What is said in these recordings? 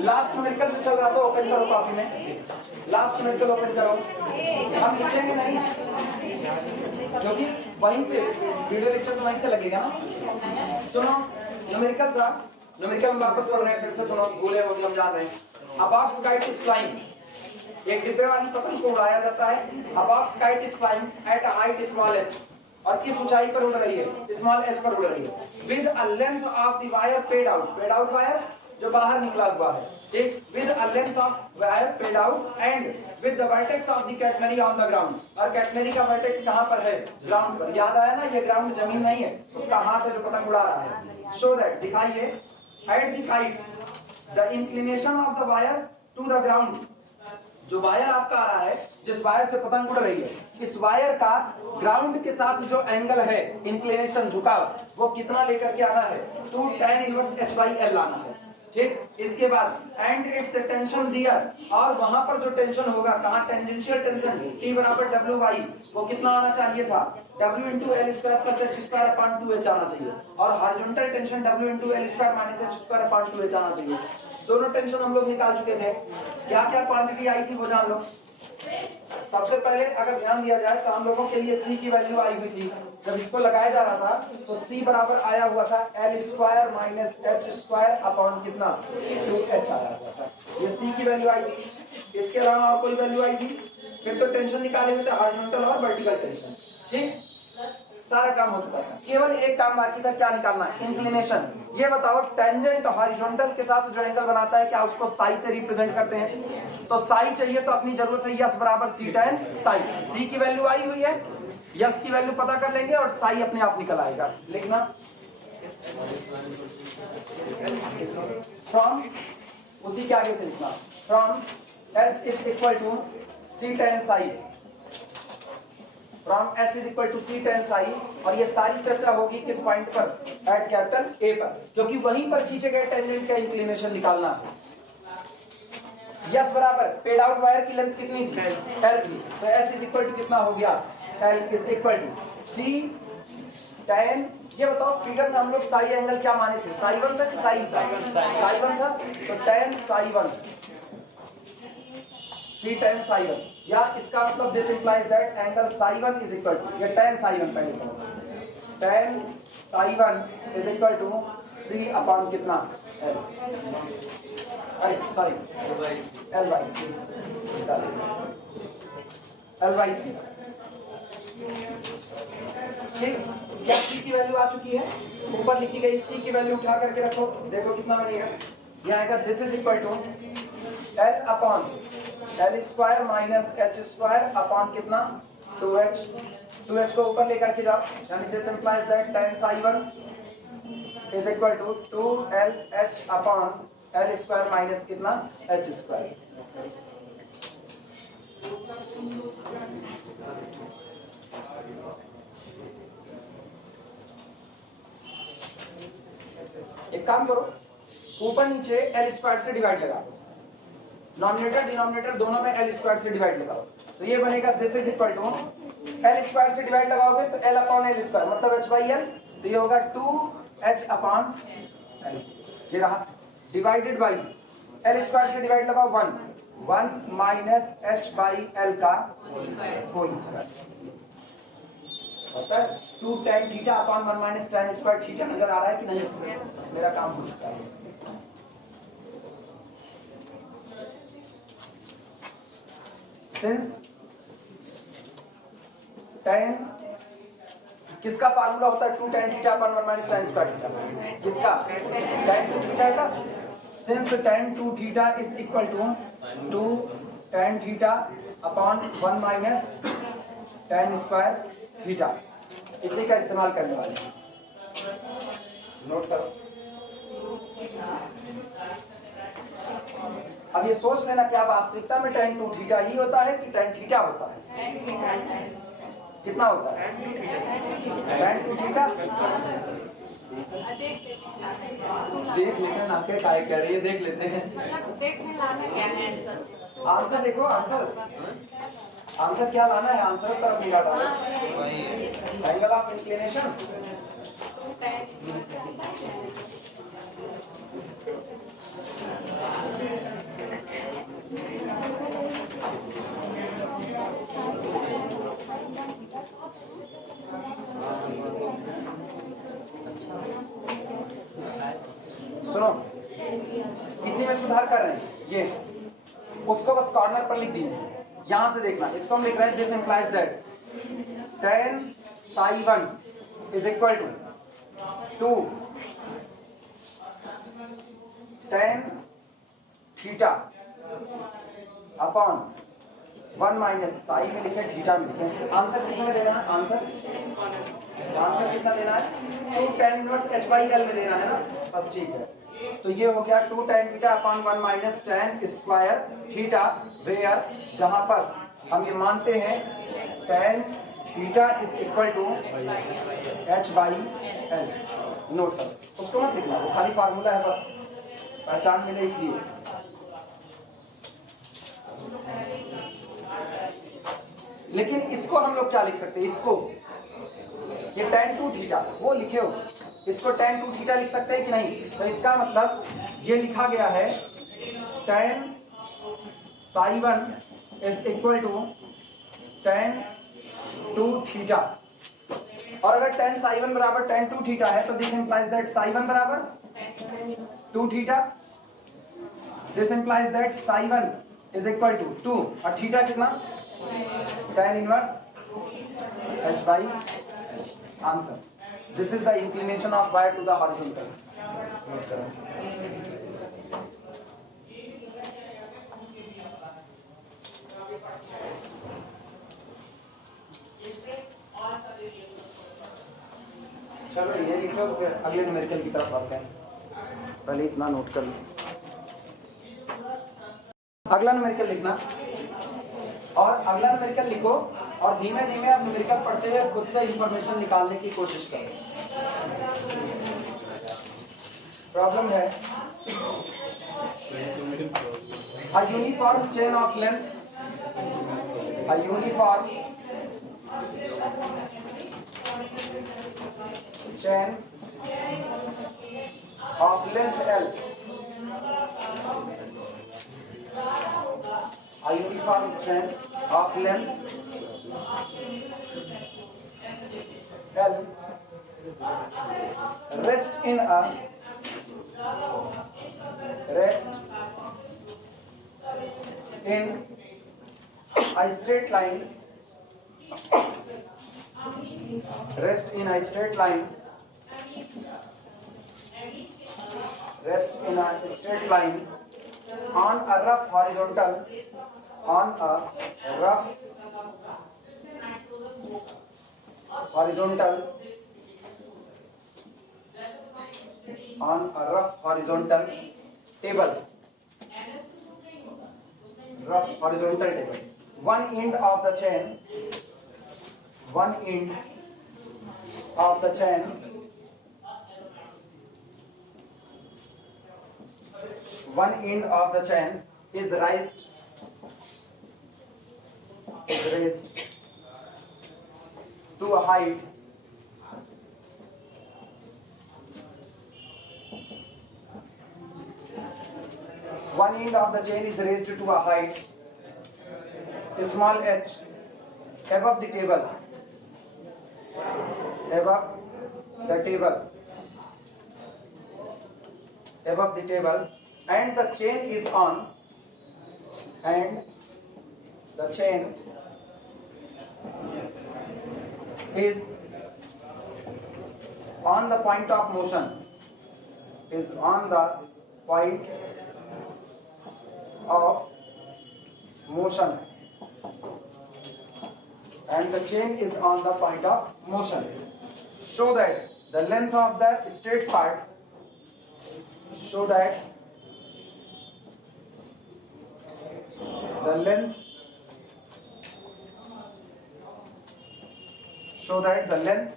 Last numerical जो चल रहा था ओपन करो कॉपी में, लास्ट न्यूमेरिकल ओपन करो। हम लिखेंगे नहीं क्योंकि वहीं से वीडियो लेक्चर तो वहीं से लगेगा ना। सुनो न्यूमेरिकल था, न्यूमेरिकल हम वापस पढ़ रहे हैं, फिर से सुनो, भूले हो गए हम जान रहे हैं। A box kite is flying, एक डिब्बे वाली पतंग को उड़ाया जाता है। A box kite is flying at a height small h, और किस ऊंचाई पर उड़ रही है? स्मॉल h पर उड़ रही है। With a length of the wire paid out wire जो बाहर निकला हुआ है, ठीक, with a length of wire paid out and with the vertex of the catenary on the ground, और catenary का vertex कहाँ पर है? ग्राउंड पर। याद आया ना, ये ग्राउंड जमीन नहीं है, उसका हाथ है जो पतंग उड़ा रहा है। Show that, दिखाइए, at the kite the inclination of the wire to the ground, जो वायर आपका आ रहा है, जिस वायर से पतंग उड़ रही है, इस वायर का ग्राउंड के साथ जो एंगल है, इंक्लिनेशन, झुकाव, वो कितना लेकर के आना है? 2 tan inverse h by l लाना है, ठीक। इसके बाद एंड इट्स टेंशन दियर, और वहां पर जो टेंशन होगा, कहाँ? टेंजेंशियल टेंशन T बराबर WY, वो कितना आना चाहिए था? W into L square plus H square upon 2h आना चाहिए, और horizontal tension W into L square minus h square upon 2h आना चाहिए। दोनों टेंशन हम लोग निकाल चुके थे। क्या क्या क्वांटिटी आई थी वो जान लो। सबसे पहले अगर ध्यान दिया जाए तो हम लोगों के लिए C की वैल्यू आई हुई थी, जब इसको लगाया जा रहा था तो C बराबर आया हुआ था L square minus h square upon कितना? 2h आया हुआ था, ये C की वैल्यू आई थी। इसके अलावा और कोई वैल्यू आई थी? फिर तो टेंशन निकाले हुए थे, हॉरिजॉन्टल और वर्टिकल टेंशन, ठीक। सारा काम हो चुका था, केवल एक काम बाकी था, क्या निकालना? इंक्लिनेशन। ये बताओ, टेंजेंट हॉरिजॉन्टल के साथ जो एंगल बनाता है, क्या उसको साई से रिप्रेजेंट करते हैं? तो साई चाहिए तो अपनी जरूरत है यस बराबर सी tan साई। सी की वैल्यू आई हुई है, यस की वैल्यू पता कर लेंगे और साई अपने आप निकल आएगा। लिखना फ्रॉम, उसी के आगे से लिखना, from S is equal to c tan psi, from S is equal to c tan psi. और ये सारी चर्चा होगी किस पॉइंट पर? एट कैपिटल A पर, क्योंकि वहीं पर खींचे गए टेंजेंट का इंक्लिनेशन निकालना है। यस बराबर पेड आउट वायर की लेंथ कितनी थी? L थी, तो S इज इक्वल टू कितना हो गया? L is equal to c tan। ये बताओ, फिगर में हम लोग साई एंगल क्या माने थे? साई 1 था कि साई 1 था, तो tan साई 1, सी tan साई 1, या इसका मतलब this implies that angle psi 1 is equal to, ये tan साई 1 पहले करो, tan psi 1 is equal to C upon कितना? L, अरे sorry L by C, L by C, ठीक। क्या सी की वैल्यू आ चुकी है? ऊपर लिखी गई सी की वैल्यू उठा करके रखो, देखो कितना बनेगा। यह आएगा this is equal to L upon L square minus h square upon कितना? 2h। 2h को ऊपर लेकर के जाओ, यानी this implies that tan psi 1 is equal to 2LH upon L square minus कितना? h square. एक काम करो, ऊपर नीचे L स्क्वायर से डिवाइड लगा दो, नॉमिनेटर डिनोमिनेटर दोनों में L स्क्वायर से डिवाइड लगाओ, तो ये बनेगा this is equal to, L square से डिवाइड लगाओगे तो L अपॉन L स्क्वायर मतलब h बाई L, तो ये होगा 2h अपॉन L, ये रहा, डिवाइडेड बाई L स्क्वायर से डिवाइड लगाओ 1 माइनस h बाई L का होल स्क्वायर होता है 2 tan theta upon 1 minus tan square theta. नजर आ रहा है कि नहीं? मेरा काम हो चुका है। सिंस tan किसका फार्मूला होता है? 2 tan theta upon 1 minus tan square theta, किसका? tan 2 थीटा का। Since tan 2 theta is equal to 2 tan theta upon 1 minus tan square theta, इसी का इस्तेमाल करने वाले हैं, नोट करो। अब ये सोच लेना क्या वास्तविकता में tan 2 थीटा ही होता है कि tan थीटा होता है? कितना होता है? tan 2 theta. देख लेते हैं, नाके काय कह रही है, देख लेते हैं। आंसर देखो, आंसर क्या लाना है? आंसर तरफ निगाह डालो, एंगल ऑफ इंक्लिनेशन। सुनो, इसी में सुधार कर रहे हैं, ये उसको बस कॉर्नर पर लिख दिए, यहां से देखना, इसको हम लिख रहे हैं this implies that tan psi1 is equal to 2 tan theta upon 1 minus psi में लिखे थीटा में लिखे। आंसर कितना देना है? आंसर कितना देना है? 2 tan inverse h by L में देना है ना, बस ठीक है। तो ये हो गया 2 tan theta upon 1 minus tan square theta, where जहां पर हम ये मानते हैं tan theta is equal to h by L. Note कर, उसको मत लिखना, वो खाली फार्मूला है, बस पहचान मिले इसलिए। लेकिन इसको हम लोग क्या लिख सकते हैं? इसको ये tan 2 थीटा वो लिखे हो, इसको tan 2 थीटा लिख सकते हैं कि नहीं? तो इसका मतलब ये लिखा गया है tan psi1 is equal to tan 2 theta. और अगर tan psi1 बराबर tan 2 थीटा है तो दिस इंप्लाइज दैट psi1 बराबर 2 theta. This implies that psi1 is equal to 2 और थीटा कितना? tan inverse h by. Answer, this is the inclination of wire to the horizontal. Note करो। चलो ये लिख लो, तो फिर अगले न्यूमेरिकल की तरफ बढ़ते हैं। पहले इतना नोट कर लो। अगला न्यूमेरिकल लिखना, और अगला न्यूमेरिकल लिखो और धीमे धीमे आप न्यूमेरिकल पढ़ते हुए खुद से इंफॉर्मेशन निकालने की कोशिश करो। प्रॉब्लम है a uniform chain of length, a uniform chain of length L, a uniform chain of length L rest in a straight line, rest in a straight line, rest in a straight line on a rough horizontal, on a rough horizontal, on a rough horizontal table, rough horizontal table. One end of the chain, one end of the chain one end of the chain is raised to a height one end of the chain is raised to a height small h above the table, above the table, above the table, and the chain is on, and the chain is on the point of motion, is on the point of motion, and the chain is on the point of motion. Show that the length of the straight part, show that the length, show that the length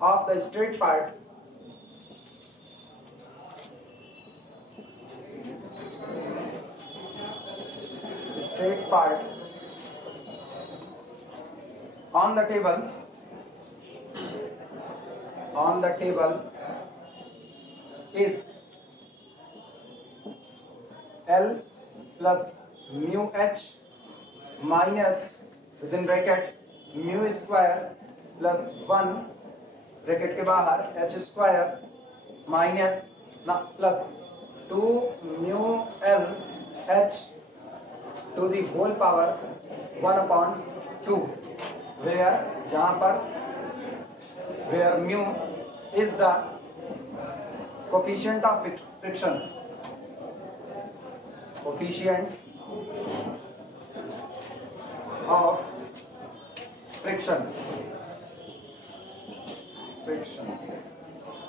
of the straight part on the table is L plus mu h minus within bracket mu square plus 1 bracket के बाहर h square minus ना plus 2 mu l h to the whole power 1/2 where जहां पर where mu is the coefficient of friction coefficient of friction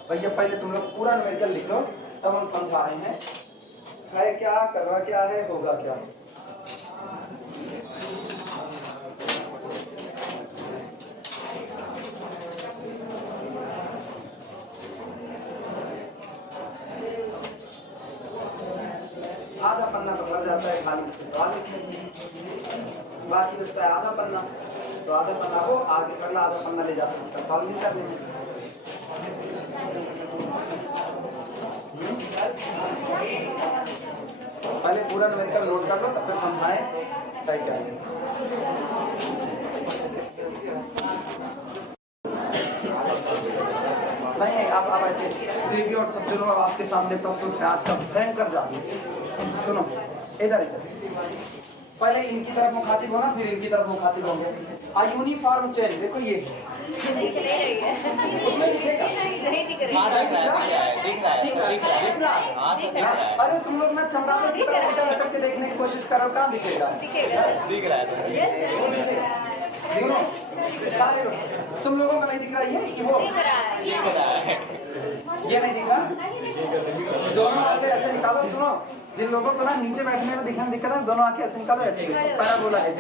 भैया पहले तुम लोग पूरा न्यूमेरिकल लिख लो तब हम समझा रहे हैं है क्या करना क्या है होगा क्या। आधा पन्ना तो भर जाता है खाली इसके सवाल लिखने से, बाकी बचता है आधा पन्ना, तो आधा पन्ना हो आगे कर ला, आधा पन्ना ले जाते हैं इसका सॉल्व भी कर लेंगे। पहले पूरा न्यूमेरिकल नोट कर लो तब फिर समझाएं क्या है। नहीं अब ऐसे देखिए और सब चलो अब आपके सामने प्रस्तुत है आज का भयंकर जादू। सुनो इधर इधर पहले इनकी तरफ मुखातिब होना फिर इनकी तरफ मुखातिब होंगे। आ यूनिफॉर्म चेन देखो ये उसमें दिखेगा अरे तुम लोग ना चमड़ा की तरफ लटक के देखने की कोशिश करो कहाँ दिखेगा दिख रहा है सारे तुम लोगों को नहीं दिख रहा है कि वो ये नहीं दिख रहा। दोनों आंखें ऐसे निकालो। सुनो जिन लोगों को ना नीचे बैठने में दिखने दिख रहा है दोनों आंखें ऐसे निकालो ऐसे पैराबोला है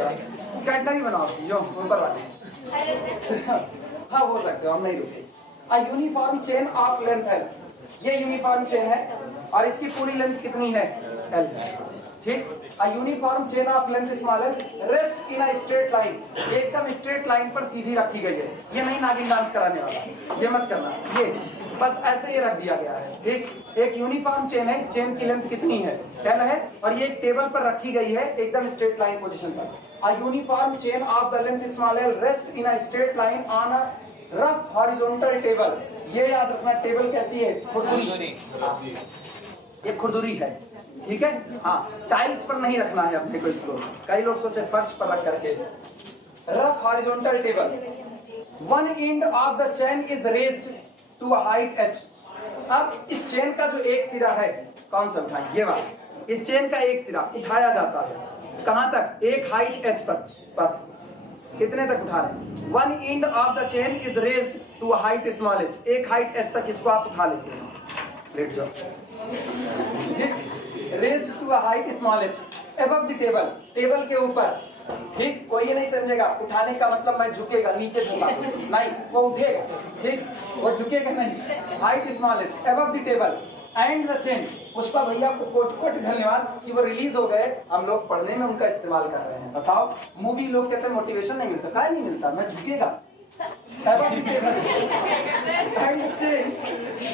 कैटना ही बनाओ जो ऊपर वाले हाँ हो सकते हो हम नहीं रुके। A uniform chain of length L ये यूनिफॉर्म चेन है और इसकी पूरी लेंथ कितनी है L ठीक। A uniform chain of length small l rest in a straight line एकदम स्ट्रेट लाइन पर सीधी रखी गई है। ये नहीं नागिन डांस कराने वाला ये मत करना ये बस ऐसे ये रख दिया गया है ठीक। एक यूनिफॉर्म चेन है इस चेन की लेंथ कितनी है L है और ये एक टेबल पर रखी गई है एकदम स्ट्रेट लाइन पोजीशन पर। A uniform chain of the length small l rest in a straight line on a rough horizontal table. ये याद रखना टेबल कैसी है खुरदुरी ये खुरदुरी है ठीक है हाँ टाइल्स पर नहीं रखना है अपने को इसको। कई लोग सोचे फर्श पर रख करके rough horizontal table. One end of the chain is raised to a height h। अब इस चेन का जो एक सिरा है कौन सा उठाएं ये वाला इस चेन का एक सिरा उठाया जाता है कहां तक एक हाइट h तक बस कितने तक उठा रहे हैं। One end of the chain is raised to a height small h एक हाइट h तक इसको आप उठा लेते हैं लेट जाओ raised to a height small h above the table table के ऊपर ठीक। कोई ये नहीं समझेगा उठाने का मतलब मैं झुकेगा नीचे झुका नहीं वो उठेगा ठीक वो झुकेगा नहीं। Height small h above the table and the chain. Pushpa भैया को कोट कोट धन्यवाद कि वो रिलीज हो गए हम लोग पढ़ने में उनका इस्तेमाल कर रहे हैं। बताओ मूवी लोग कहते हैं मोटिवेशन नहीं मिलता क्या नहीं मिलता मैं झुकेगा above the table and the chain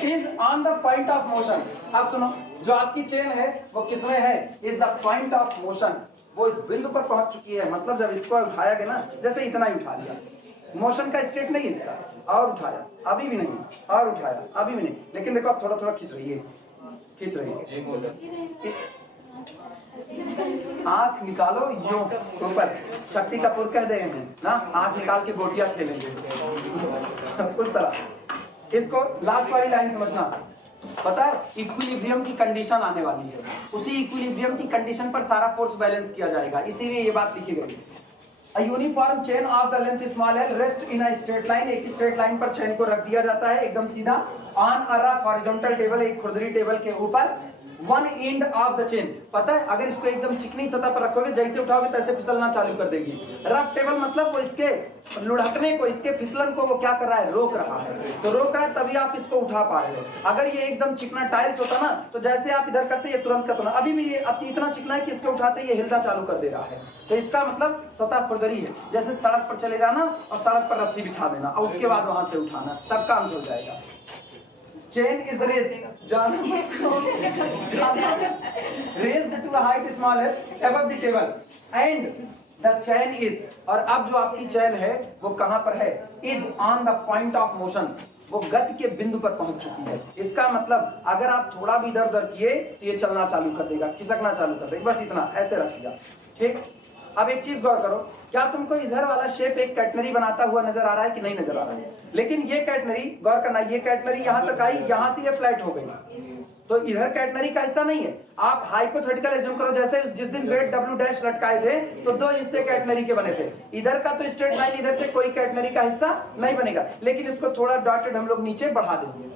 is on the point of motion। अब सुनो जो आपकी चेन है वो किसमें है is the point of motion वो इस बिंदु पर पहुंच चुकी है मतलब जब इसको उठाया गया ना जैसे इतना ही उठा लिया मोशन का स्टेट नहीं इसका और उठाया अभी भी नहीं और उठाया अभी भी नहीं लेकिन देखो आप थोड़ा थोड़ा खींच रही है आंख निकालो यूं ऊपर शक्ति कपूर कह देंगे ना आंख निकाल के गोटियां खेलेंगे उस तरह। इसको लास्ट वाली लाइन समझना पता है इक्विलिब्रियम की कंडीशन आने वाली है उसी इक्विलिब्रियम की कंडीशन पर सारा फोर्स बैलेंस किया जाएगा इसीलिए ये बात लिखी गई। A uniform chain of the length small l rest in a straight line एक स्ट्रेट लाइन पर चेन को रख दिया जाता है एकदम सीधा on a rough horizontal table एक खुरदरी टेबल के ऊपर। One end of the chain पता है अगर इसको एकदम चिकनी सतह पर रखोगे जैसे उठाओगे तैसे फिसलना चालू कर देगी। रफ टेबल मतलब वो इसके लुढ़कने को इसके फिसलन को वो क्या कर रहा है रोक रहा है तो रोक रहा है तभी आप इसको उठा पा रहे हो। अगर ये एकदम चिकना टाइल्स होता ना तो जैसे आप इधर करते ये तुरंत खत्म। अभी भी ये इतना चिकना है कि इसको उठाते ये हिलना चालू कर दे रहा है तो इसका मतलब सतह खुरदरी है। जैसे सड़क पर चले जाना और सड़क पर रस्सी बिछा देना और उसके बाद वहां से उठाना तब काम चल जाएगा। Chain is raised raised to a height small h above the table and the chain is और अब जो आपकी चेन है वो कहां पर है is on the point of motion वो गति के बिंदु पर पहुंच चुकी है। इसका मतलब अगर आप थोड़ा भी इधर उधर किए तो ये चलना चालू कर देगा, खिसकना चालू कर देगा, बस इतना ऐसे रखिएगा। ठीक, अब एक चीज गौर करो, क्या तुमको इधर वाला शेप एक कैटनरी बनाता हुआ नजर आ रहा है कि नहीं नजर आ रहा है? लेकिन ये कैटनरी, गौर करना, ये कैटनरी यहां तक आई, यहां से ये फ्लैट हो गई, तो इधर कैटनरी का हिस्सा नहीं है। आप हाइपोथेटिकल एज्यूम करो जैसे जिस दिन वेट डब्ल्यू डैश लटकाए थे तो दो हिस्से कैटनरी के बने थे, इधर का तो स्ट्रेट लाइन, इधर से कोई कैटनरी का हिस्सा नहीं बनेगा, लेकिन इसको थोड़ा डॉटेड हम लोग नीचे बढ़ा देंगे।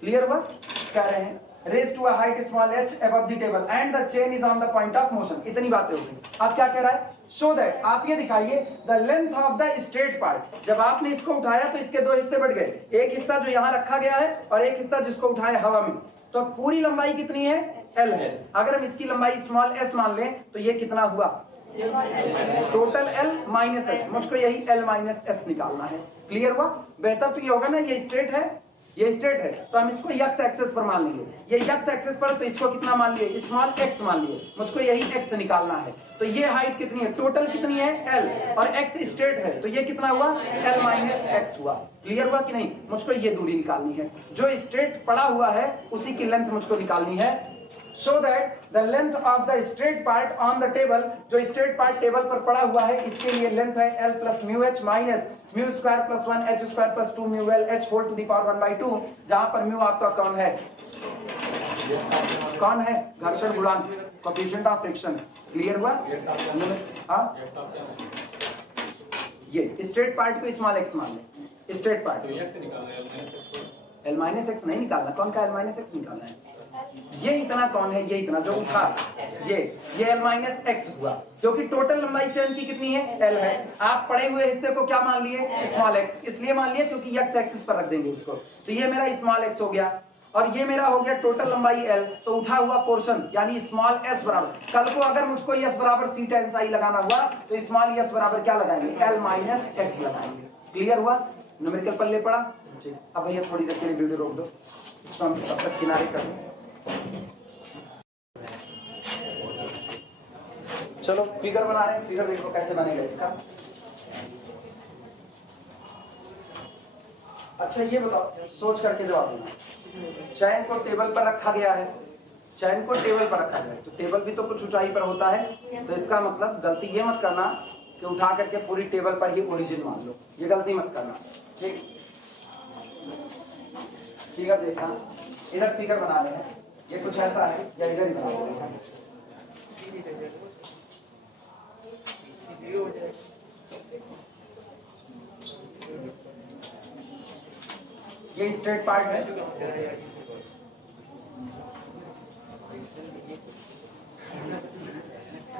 क्लियर हुआ? कह रहे हैं raise to a height small h above the table and the chain is on the point of motion। इतनी बातें होगी। अब क्या कह रहा है? शो दैट, आप ये दिखाइए the length of the straight part. जब आपने इसको उठाया तो इसके दो हिस्से बढ़ गए, एक हिस्सा जो यहाँ रखा गया है और एक हिस्सा जिसको उठाए हवा में, तो पूरी लंबाई कितनी है? l है। अगर हम इसकी लंबाई स्मॉल s मान लें तो ये कितना हुआ? Total l minus s। मुझको यही l माइनस s निकालना है। क्लियर हुआ? बेहतर तो ये होगा ना, ये स्ट्रेट है, ये स्ट्रेट है, तो हम इसको x एक्सेस पर मान लेंगे। ये x एक्सेस पर, तो इसको कितना मान लिए? स्मॉल x मान लिए। मुझको यही x निकालना है। तो ये हाइट कितनी है? टोटल कितनी है? l, और x स्ट्रेट है, तो ये कितना हुआ? l माइनस x हुआ। क्लियर हुआ कि नहीं? मुझको ये दूरी निकालनी है, जो स्ट्रेट पड़ा हुआ है उसी की लेंथ मुझको निकालनी है। Show that the length of the straight part on the table, जो स्ट्रेट पार्ट टेबल पर पड़ा हुआ है, इसके लिए लेंथ है l plus mu H minus mu square plus 1 h square plus 2 mu l h whole to the power 1/2, जहां पर म्यू आपका कौन है? कौन है? घर्षण गुणांक, कोएफिशिएंट ऑफ फ्रिक्शन। क्लियर हुआ? हाँ, ये स्ट्रेट पार्ट को स्मॉल x मान ले, straight part l minus x नहीं निकालना। कौन का l माइनस x निकालना है? ये इतना कौन है? ये इतना जो उठा, ये l माइनस x हुआ, क्योंकि टोटल लंबाई चैन की कितनी है? l है। आप पड़े हुए हिस्से को क्या मान लिए? Small x। इसलिए मान लिए क्योंकि x एक्सिस पर रख देंगे उसको, तो ये मेरा स्मॉल x हो गया और ये मेरा हो गया टोटल लंबाई l। तो उठा हुआ पोर्शन यानी स्मॉल s बराबर, कल को अगर मुझको s बराबर सी टेंस आई लगाना हुआ तो स्मॉल s बराबर क्या लगाएंगे? l माइनस x लगाएंगे। क्लियर हुआ? न्यूमेरिकल पल्ले पड़ा। अब भैया थोड़ी देर के लिए वीडियो रोक दो, इसको हम तब तक किनारे कर दें। चलो फिगर बना रहे हैं, फिगर देखो कैसे बनेगा इसका। अच्छा ये बताओ, सोच करके जवाब देना। चैन को टेबल पर रखा गया है, चैन को टेबल पर रखा गया है, तो टेबल भी तो कुछ ऊंचाई पर होता है, तो इसका मतलब गलती ये मत करना कि उठा करके पूरी टेबल पर ही ओरिजिन मान लो, ये गलती मत करना। ठीक, फिगर देखना, इधर फिगर बना रहे हैं, ये कुछ ऐसा है या इधर ही बना रहे हैं? ये स्ट्रेट पार्ट है,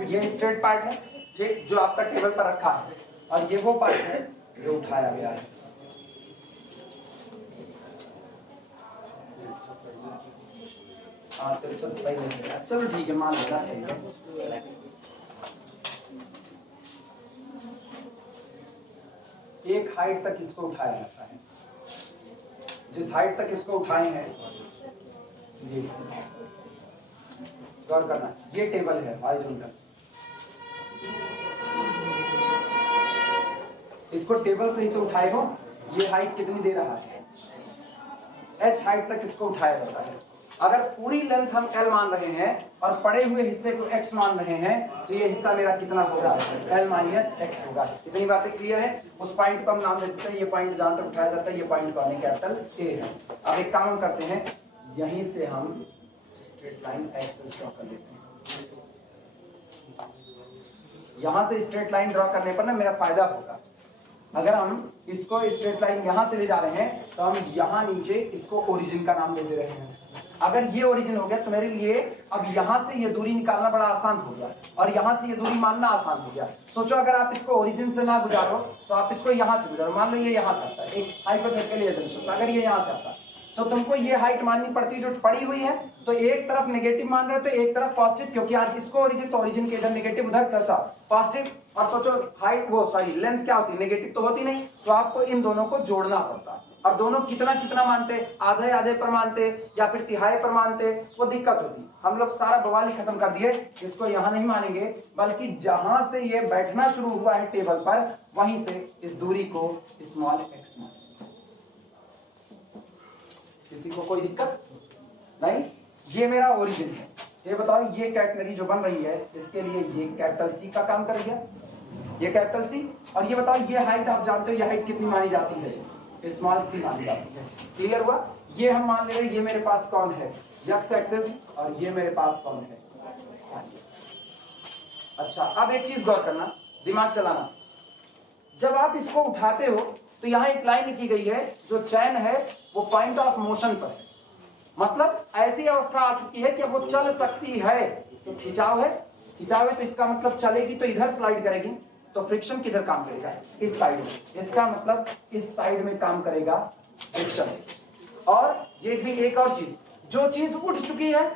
ये स्ट्रेट पार्ट है, ठीक, जो आपका टेबल पर रखा है, और ये वो पार्ट है जो उठाया गया है। हाँ चलो ठीक है, मान लेना सही है। एक हाइट तक इसको उठाया जाता है, जिस हाइट तक इसको उठाए हैं, ये गौर करना, ये टेबल है हॉरिजॉन्टल, इसको टेबल से ही तो उठाए हो। ये हाइट कितनी दे रहा है? h हाइट तक इसको उठाया जाता है। अगर पूरी लेंथ हम l मान रहे हैं और पड़े हुए हिस्से को x मान रहे हैं, तो ये हिस्सा मेरा कितना होगा? l माइनस x होगा। इतनी बातें क्लियर है? उस पॉइंट को हम नाम देते हैं, ये पॉइंट जहां तक उठाया जाता है, ये पॉइंट कौन है? कैपिटल A है। अब एक काम करते हैं, यहीं से हम स्ट्रेट लाइन एक्सेस ड्रॉ कर लेते हैं। यहां से स्ट्रेट लाइन ड्रॉ करने पर ना मेरा फायदा होगा। अगर हम इसको स्ट्रेट लाइन यहां से ले जा रहे हैं तो हम यहां नीचे इसको ओरिजिन का नाम दे रहे हैं। अगर ये ओरिजिन हो गया तो मेरे लिए अब यहां से ये दूरी निकालना बड़ा आसान हो गया और यहां से ये दूरी मानना आसान हो गया। सोचो अगर आप इसको ओरिजिन से ना गुजारो तो आप इसको यहां से गुजारो। मान लो ये यहां से आता है, एक हाइपोथेटिकल अजम्पशन, अगर ये यहां से आता तो तुमको ये हाइट माननी पड़ती जो पड़ी हुई है, तो एक तरफ नेगेटिव मान रहे हो तो एक तरफ पॉजिटिव, क्योंकि आज इसको ओरिजिन तो ओरिजिन के इधर नेगेटिव उधर कैसा पॉजिटिव। और सोचो हाइट वो सॉरी लेंथ क्या होती है? नेगेटिव तो होती नहीं, तो आपको इन दोनों को जोड़ना पड़ता। और दोनों कितना कितना मानते? आधे आधे पर मानते या फिर तिहाई पर मानते, वो दिक्कत होती। हम लोग सारा बवाल ही खत्म कर दिए, इसको यहाँ नहीं मानेंगे, बल्कि जहां से ये बैठना शुरू हुआ है टेबल पर, वहीं से इस दूरी को स्मॉल x मानेंगे। किसी को कोई दिक्कत नहीं? ये मेरा ओरिजिन है। ये बताओ ये कैटनरी जो बन रही है इसके लिए ये कैपिटल सी का काम करेगा, ये कैपिटल सी। और ये बताओ ये हाइट आप जानते हो ये हाइट कितनी मानी जाती है? स्मॉल सी मानी जाती है। क्लियर हुआ? ये हम मान ले रहे हैं ये मेरे पास कौन है? एक्स एक्सिस, और ये मेरे पास कौन है? अच्छा, अब एक चीज गौर करना, दिमाग चलाना। जब आप इसको उठाते हो तो यहाँ एक लाइन लिखी गई है, जो चैन है वो पॉइंट ऑफ मोशन पर है। मतलब ऐसी अवस्था आ चुकी है कि अब वो चल सकती है। तो खिंचाव है, खिंचाव है तो इसका मतलब चलेगी तो इधर स्लाइड करेगी, तो फ्रिक्शन किधर काम करेगा? इस साइड में। इसका मतलब इस साइड में काम करेगा फ्रिक्शन। और ये भी एक और चीज, जो चीज उठ चुकी है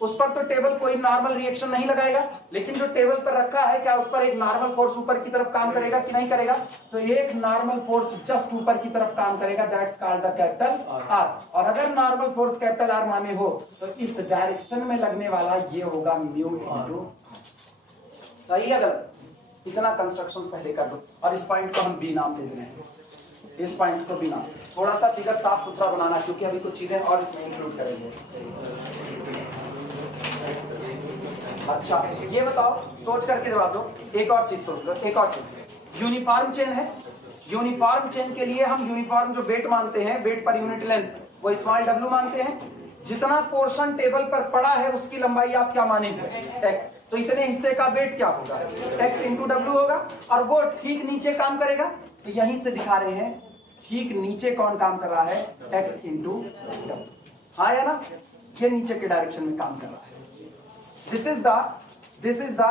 उस पर तो टेबल कोई नॉर्मल रिएक्शन नहीं लगाएगा, लेकिन जो टेबल पर रखा है क्या उस पर एक नॉर्मल फोर्स ऊपर की तरफ काम करेगा कि नहीं करेगा? तो एक नॉर्मल फोर्स जस्ट ऊपर की तरफ काम करेगा, that's called the capital R. और अगर नॉर्मल फोर्स कैपिटल आर माने हो तो इस डायरेक्शन में लगने वाला ये होगा म्यू इनटू। सही है गलत? इतना कंस्ट्रक्शंस पहले कर दो। और इस पॉइंट को हम बी नाम दे रहे हैं, इस पॉइंट को बी नाम। थोड़ा सा फिगर साफ सुथरा बनाना क्योंकि अभी कुछ चीजें और इसमें इंक्लूड करेंगे। अच्छा, ये बताओ, सोच करके जवाब दो। एक और चीज सोच लो, एक और चीज, यूनिफॉर्म चेन है। यूनिफॉर्म चेन के लिए हम यूनिफॉर्म जो वेट मानते हैं, वेट पर यूनिट लेंथ, वो स्मॉल w मानते हैं। जितना पोर्शन टेबल पर पड़ा है उसकी लंबाई आप क्या मानेंगे? x। तो इतने हिस्से का वेट क्या होगा? x इंटू डब्ल्यू होगा। और वो ठीक नीचे काम करेगा, तो यहीं से दिखा रहे हैं ठीक नीचे कौन काम कर रहा है? x into W. हाँ या ना? ये नीचे के डायरेक्शन में काम कर रहा है। This is the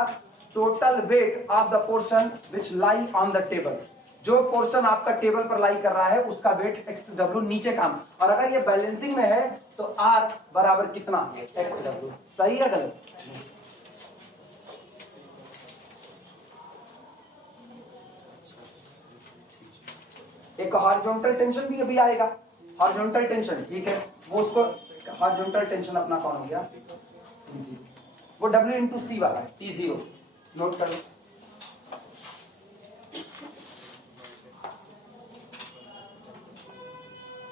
total weight of the portion which lie on the table। जो पोर्शन आपका टेबल पर लाई कर रहा है उसका वेट एक्स डब्ल्यू नीचे काम। और अगर ये बैलेंसिंग में है तो आर बराबर कितना? X W. सही है गलत? एक हॉरिजॉन्टल टेंशन भी अभी आएगा। हॉरिजॉन्टल टेंशन ठीक है, वो उसको हॉरिजॉन्टल टेंशन अपना कौन हो गया? वो W इंटू सी वाला है, T0 नोट कर लो।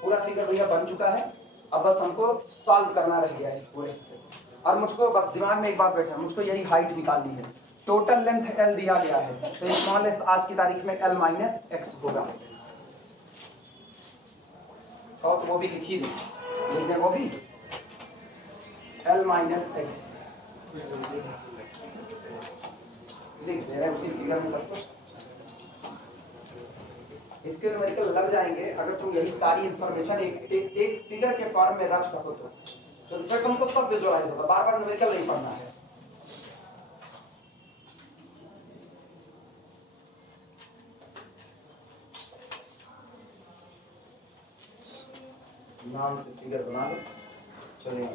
पूरा फिगर भैया बन चुका है, अब बस हमको सॉल्व करना रह गया इस पूरे हिस्से को। और मुझको बस दिमाग में एक बात बैठा, मुझको यही हाइट निकालनी है। टोटल लेंथ L दिया गया है, तो स्मॉलेस्ट आज की तारीख में L माइनस एक्स होगा। और तो वो भी लिखी दे, वो भी L माइनस एक्स लिख दे रहे हैं उसी फिगर में सब कुछ। इसके न्यूमेरिकल लग जाएंगे अगर तुम यही सारी इंफॉर्मेशन एक फिगर के फॉर्म में रख सको तो फिर तुमको सब विजुअलाइज होगा, बार बार न्यूमेरिकल नहीं पढ़ना है। नाम से फिगर बना लो, चलिए।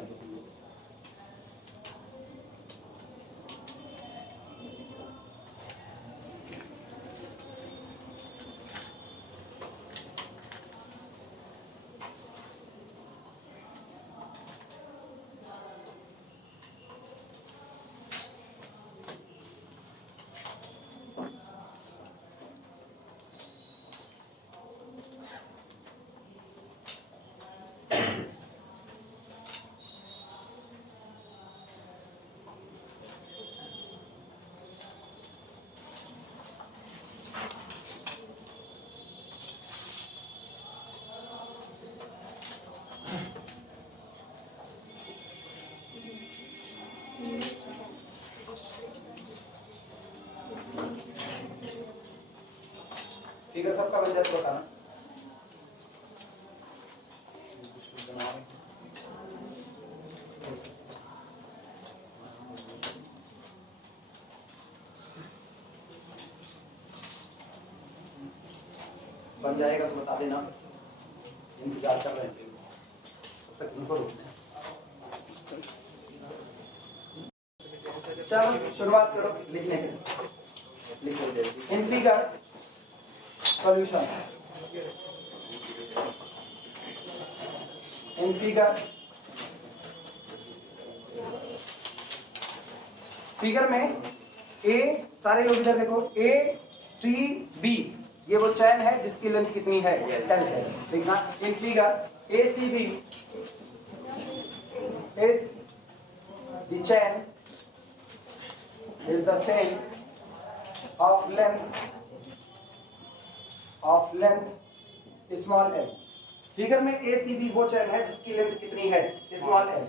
फिगर सबका बन जाए तो बताना। बन जाएगा तो बता देना, इंतजार कर रहे हैं तब तक इनको रोकना। चलो शुरुआत करो लिखने की। लिखो in figure solution. In figure, figure में ए, सारे लोग इधर देखो, ए सी बी ये वो चैन है जिसकी लेंथ कितनी है? L है। देखना in figure ACB is the chain of length small l। Figure में ACB वो चैन है जिसकी लेंथ कितनी है, स्मॉल l।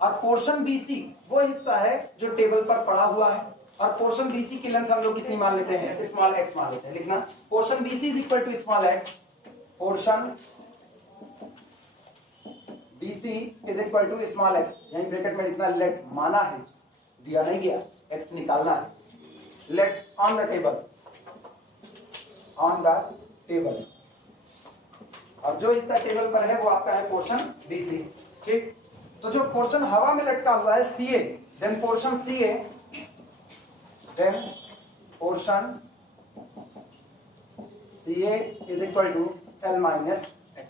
और पोर्शन BC वो हिस्सा है जो टेबल पर पड़ा हुआ है, और पोर्शन BC की लेंथ हम लोग कितनी मान लेते हैं, स्मॉल x मान लेते हैं। लिखना portion BC is equal to small x, portion BC is equal to small x। यहीं ब्रैकेट में लिखना लेट, माना है, दिया नहीं गया, x निकालना है। लेट ऑन द टेबल, और जो हिस्सा टेबल पर है वो आपका है पोर्शन BC। ठीक, तो जो पोर्शन हवा में लटका हुआ है CA, then portion CA is equal to L minus x।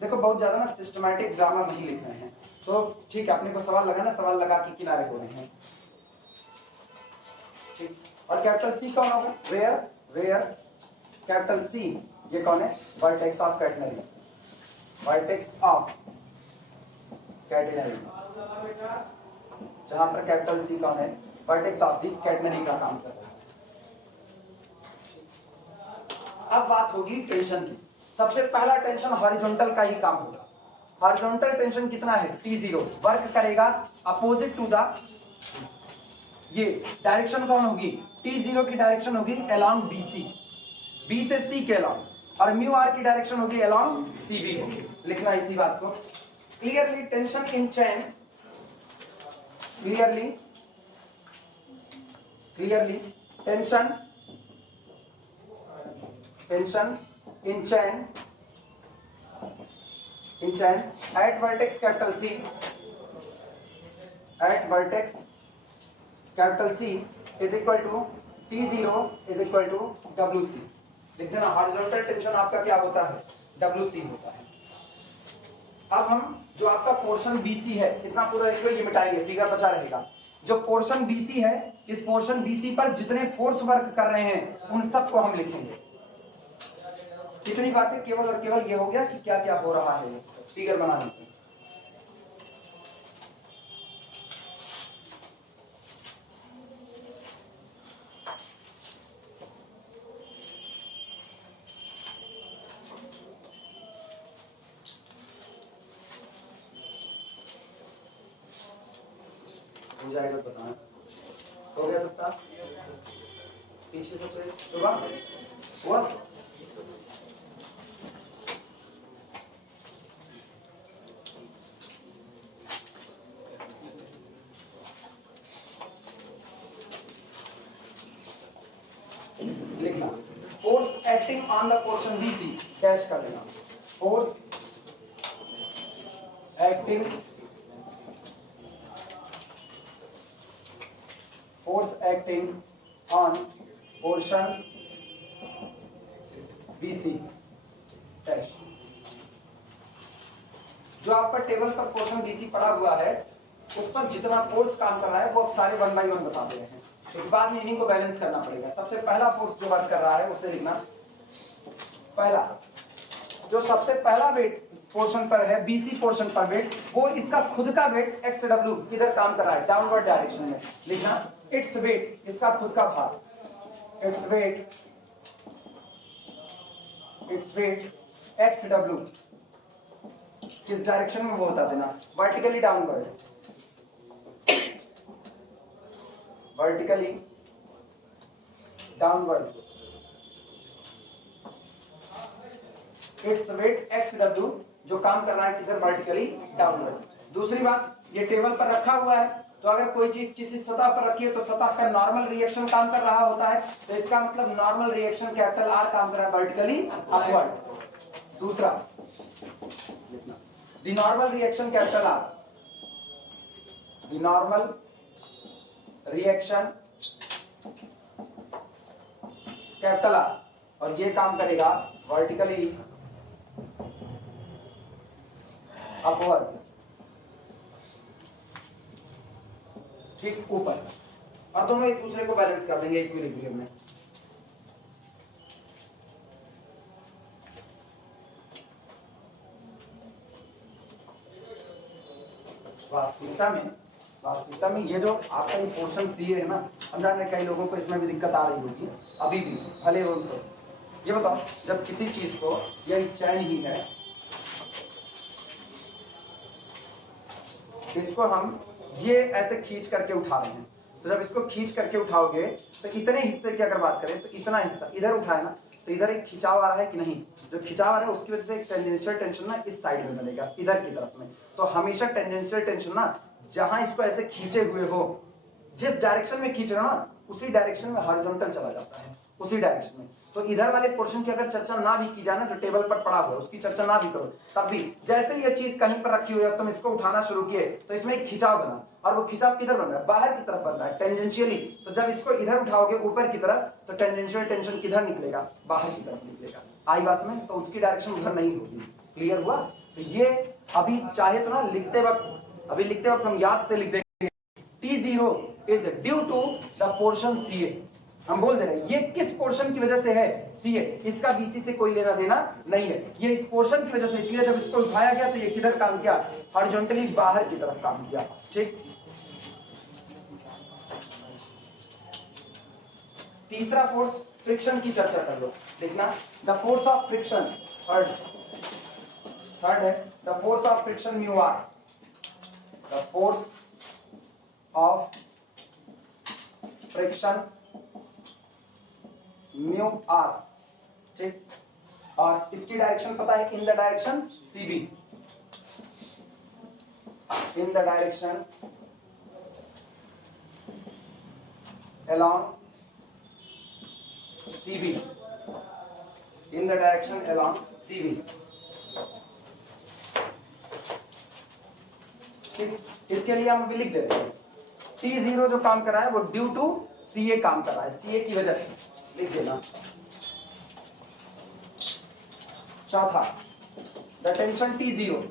देखो बहुत ज्यादा ना सिस्टमैटिक ग्रामर नहीं लिख रहे हैं, तो ठीक है, अपने को सवाल लगाना, सवाल लगा के किनारे हो रहे हैं। ठीक, और कैपिटल C कौन होगा, वेयर कैपिटल C ये कौन है, वर्टेक्स ऑफ कैटेनरी, जहां पर कैपिटल C कौन है, वर्टेक्स ऑफ दी कैटेनरी का काम कर रहा है। अब बात होगी टेंशन की। सबसे पहला टेंशन हॉरिजॉन्टल का ही काम होगा। हॉरिजॉन्टल टेंशन कितना है, T0, वर्क करेगा अपोजिट टू द, ये डायरेक्शन कौन होगी, T0 की डायरेक्शन होगी अलोंग BC, B से C के अलोंग, और म्यू आर की डायरेक्शन होगी अलोंग CB होगी। लिखना इसी बात को। Clearly tension in chain, clearly tension in chain at vertex capital C is equal to T0 is equal to WC। लिख देना हॉरिजॉन्टल टेंशन आपका क्या होता है, WC होता है। अब हम जो आपका पोर्शन BC है, इतना पूरा ये मिटाएंगे, फिगर बचा रहेगा। जो पोर्शन BC है, इस पोर्शन BC पर जितने फोर्स वर्क कर रहे हैं उन सबको हम लिखेंगे। इतनी बातें केवल और केवल ये हो गया कि क्या क्या हो रहा है फिगर बनाने की। हो जाएगा बताना, हो गया सबका, पीछे सबसे सुबह हुआ। लिखना force acting on the portion BC, dash कर देना, force acting on portion BC dash. जो आपका टेबल पर पोर्शन BC पड़ा हुआ है उस पर जितना फोर्स काम कर रहा है वो अब सारे 1 बाय 1 बता दे रहे हैं। एक बाद में इन्हीं को बैलेंस करना पड़ेगा। सबसे पहला फोर्स जो वर्क कर रहा है उसे लिखना, पहला जो सबसे पहला वेट पोर्शन पर है BC पोर्शन पर वेट, वो इसका खुद का वेट XW किधर काम कर रहा है, डाउनवर्ड डायरेक्शन में। लिखना इट्स वेट, इसका खुद का भार, इट्स वेट XW किस डायरेक्शन में वो बता देना, vertically downward, vertically downward, its weight XW जो काम कर रहा है किधर, वर्टिकली डाउनवर्ड। दूसरी बात, ये टेबल पर रखा हुआ है, तो अगर कोई चीज किसी सतह पर रखी है तो सतह का नॉर्मल रिएक्शन काम कर रहा होता है, तो इसका मतलब नॉर्मल रिएक्शन कैपिटल R काम कर रहा है वर्टिकली अपवर्ड। दूसरा the normal reaction capital R, the normal reaction capital R, और ये काम करेगा वर्टिकली अपवर्ड, ठीक ऊपर, और दोनों एक दूसरे को बैलेंस कर देंगे इक्विलिब्रियम में। वास्तविकता में ये जो आपका ये पोर्शन सी है ना, हम जान रहे कई लोगों को इसमें भी दिक्कत आ रही होगी अभी भी, भले हो तो ये बताओ, जब किसी चीज को यही चैन ही है, इसको हम ये ऐसे खींच करके उठा रहे हैं, तो जब इसको खींच करके उठाओगे तो इतने हिस्से की अगर बात करें तो इतना हिस्सा इधर उठाए ना, तो इधर एक खिंचाव आ रहा है कि नहीं, जो खिंचाव आ रहा है उसकी वजह से एक टेंजेंशियल टेंशन ना इस साइड में बनेगा, इधर की तरफ में। तो हमेशा टेंजेंशियल टेंशन ना जहां इसको ऐसे खींचे हुए हो, जिस डायरेक्शन में खींच रहे हो ना उसी डायरेक्शन में हॉरिजॉन्टल चला जाता है, उसी डायरेक्शन में। तो इधर वाले पोर्शन की अगर चर्चा ना भी की जाए ना, जो टेबल पर पड़ा हुआ है उसकी चर्चा ना भी करो, तब भी जैसे ये चीज कहीं पर रखी हुई है तुम इसको उठाना शुरू किए तो इसमें एक खिंचाव बना, और वो खिंचाव किधर बन रहा है, बाहर की तरफ बन रहा है टेंजेंशियली। तो जब इसको इधर उठाओगे ऊपर की तरफ तो टेंजेंशियल टेंशन किधर निकलेगा, बाहर की तरफ निकलेगा। आई बात में, तो उसकी डायरेक्शन उधर नहीं होगी। क्लियर हुआ? तो ये अभी चाहे तो ना लिखते वक्त हम याद से लिख देंगे, T0 is due to the portion CA। हम बोल दे रहे हैं ये किस पोर्शन की वजह से है, CA, इसका BC से कोई लेना देना नहीं है, ये इस पोर्शन की वजह से। इसलिए जब इसको उठाया गया तो ये किधर काम किया, हॉरिजॉन्टली बाहर की तरफ काम किया। ठीक, तीसरा फोर्स फ्रिक्शन की चर्चा कर लो, देखना the force of friction, third है the force of friction mu R, the force of friction mu R. ठीक, और इसकी डायरेक्शन पता है, in the direction CB, in the direction along CB, in the direction along CB। ठीक, इसके लिए हम अभी लिख देते हैं T0 जो काम कर रहा है वो ड्यू टू CA काम कर रहा है, CA की वजह से लिख देना। चौथा, the tension T0,